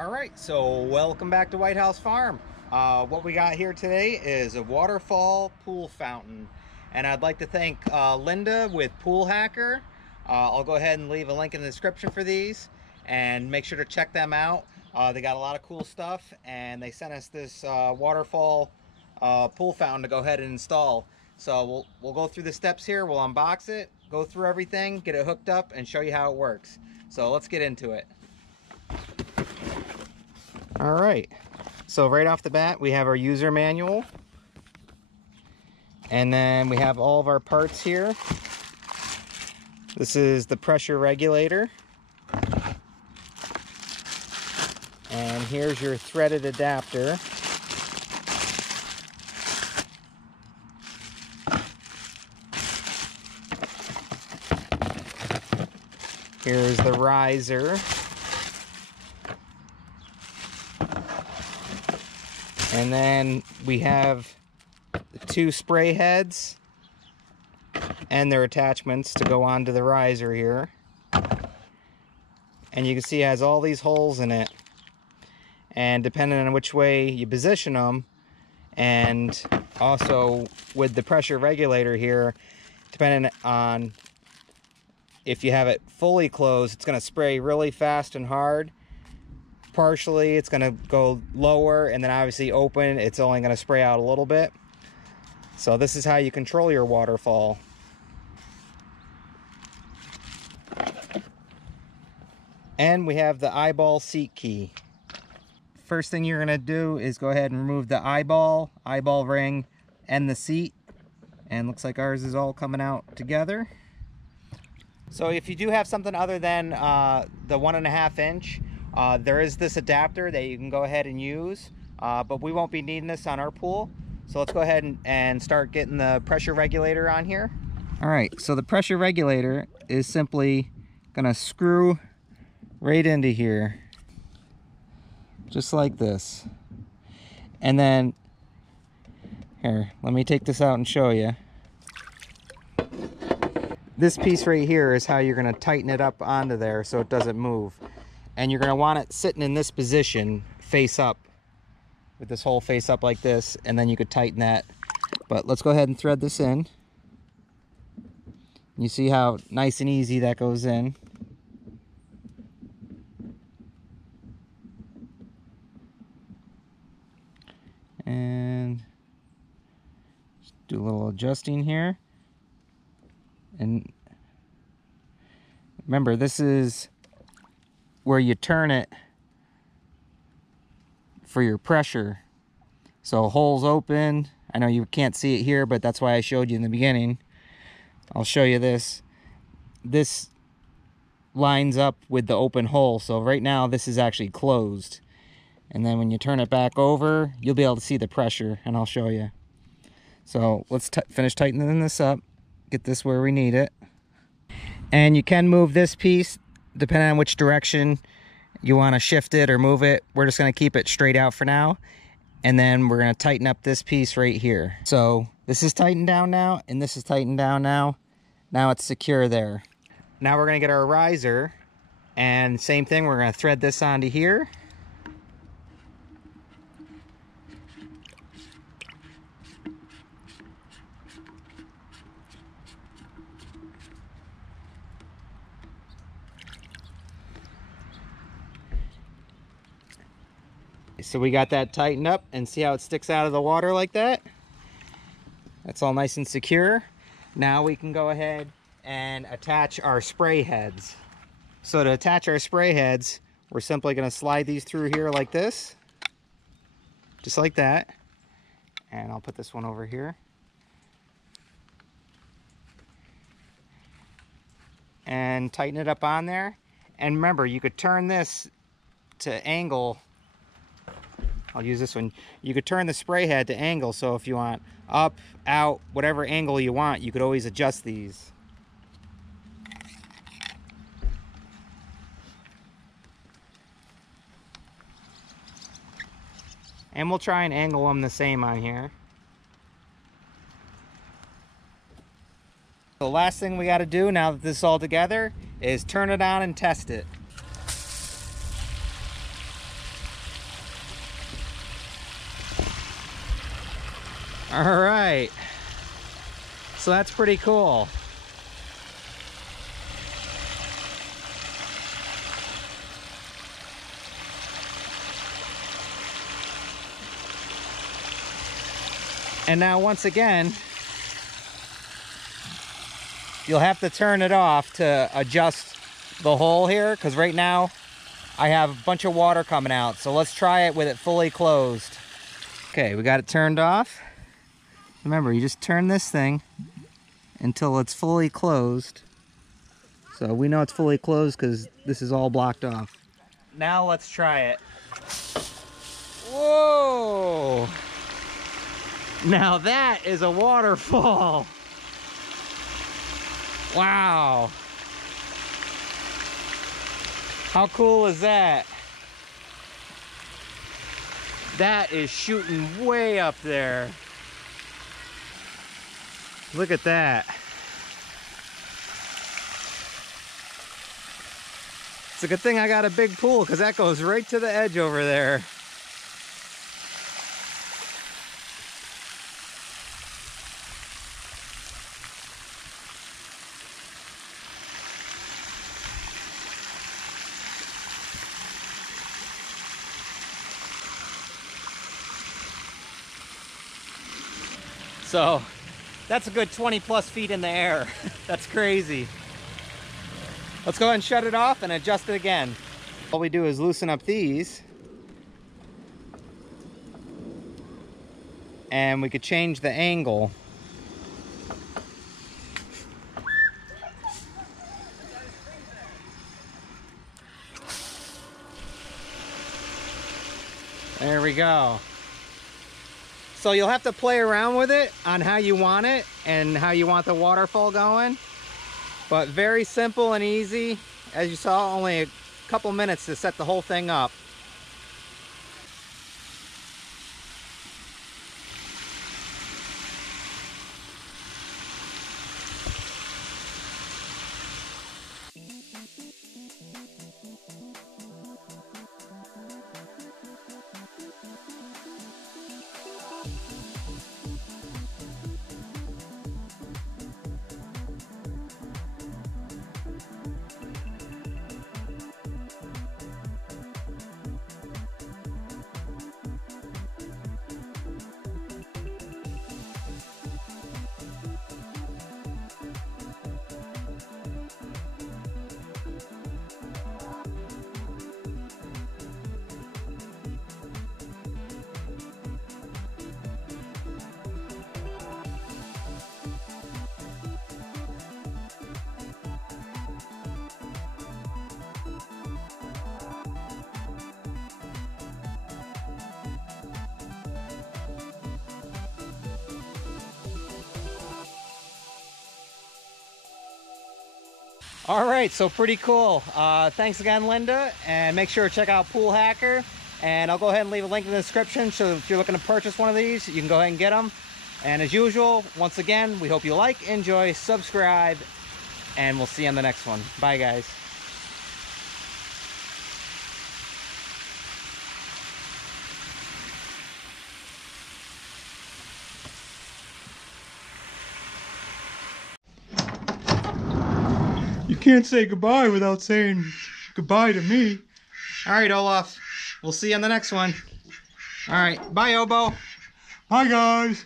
All right, so welcome back to White House Farm. What we got here today is a waterfall pool fountain, and I'd like to thank Linda with Pool Hacker. I'll go ahead and leave a link in the description for these, and make sure to check them out. They got a lot of cool stuff, and they sent us this waterfall pool fountain to go ahead and install. So we'll go through the steps here. We'll unbox it, go through everything, get it hooked up, and show you how it works. So let's get into it. All right, so right off the bat, we have our user manual. And then we have all of our parts here. This is the pressure regulator. And here's your threaded adapter. Here's the riser. And then we have the two spray heads and their attachments to go onto the riser here. And you can see it has all these holes in it. And depending on which way you position them, and also with the pressure regulator here, depending on if you have it fully closed, it's going to spray really fast and hard. Partially, it's going to go lower, and then obviously open, it's only going to spray out a little bit. So this is how you control your waterfall. And we have the eyeball seat key. First thing you're going to do is go ahead and remove the eyeball ring, and the seat. And looks like ours is all coming out together. So if you do have something other than the 1.5 inch, there is this adapter that you can go ahead and use, but we won't be needing this on our pool. So let's go ahead and start getting the pressure regulator on here. All right, so the pressure regulator is simply gonna screw right into here, just like this. And then, here, let me take this out and show you. This piece right here is how you're gonna tighten it up onto there so it doesn't move. And you're going to want it sitting in this position, face up, with this hole face up like this, and then you could tighten that. But let's go ahead and thread this in. You see how nice and easy that goes in. And just do a little adjusting here. And remember, this is where you turn it for your pressure. So holes open. I know you can't see it here, but that's why I showed you in the beginning. I'll show you this. This lines up with the open hole. So right now this is actually closed. And then when you turn it back over, you'll be able to see the pressure, and I'll show you. So let's finish tightening this up. Get this where we need it. And you can move this piece depending on which direction you want to shift it or move it. We're just going to keep it straight out for now, and then we're going to tighten up this piece right here. So this is tightened down now, and this is tightened down now. Now it's secure there. Now we're going to get our riser, and same thing, we're going to thread this onto here. So we got that tightened up, and see how it sticks out of the water like that? That's all nice and secure. Now we can go ahead and attach our spray heads. So to attach our spray heads, we're simply going to slide these through here like this. Just like that. And I'll put this one over here. And tighten it up on there. And remember, you could turn this to angle. I'll use this one. You could turn the spray head to angle, so if you want up, out, whatever angle you want, you could always adjust these. And we'll try and angle them the same on here. The last thing we got to do now that this is all together is turn it on and test it. All right. So that's pretty cool. And now once again, you'll have to turn it off to adjust the hole here, because right now I have a bunch of water coming out. So let's try it with it fully closed. Okay, we got it turned off. Remember, you just turn this thing until it's fully closed. So we know it's fully closed because this is all blocked off. Now let's try it. Whoa! Now that is a waterfall. Wow. How cool is that? That is shooting way up there. Look at that. It's a good thing I got a big pool, because that goes right to the edge over there. So that's a good 20 plus feet in the air. That's crazy. Let's go ahead and shut it off and adjust it again. All we do is loosen up these, and we could change the angle. There we go. So you'll have to play around with it on how you want it and how you want the waterfall going. But very simple and easy. As you saw, only a couple minutes to set the whole thing up. All right, so pretty cool. Thanks again, Linda, and make sure to check out Pool Hacker. And I'll go ahead and leave a link in the description, so if you're looking to purchase one of these, you can go ahead and get them. And as usual, once again, we hope you like, enjoy, subscribe, and we'll see you on the next one. Bye, guys. You can't say goodbye without saying goodbye to me. All right, Olaf. We'll see you on the next one. All right. Bye, Obo. Bye, guys.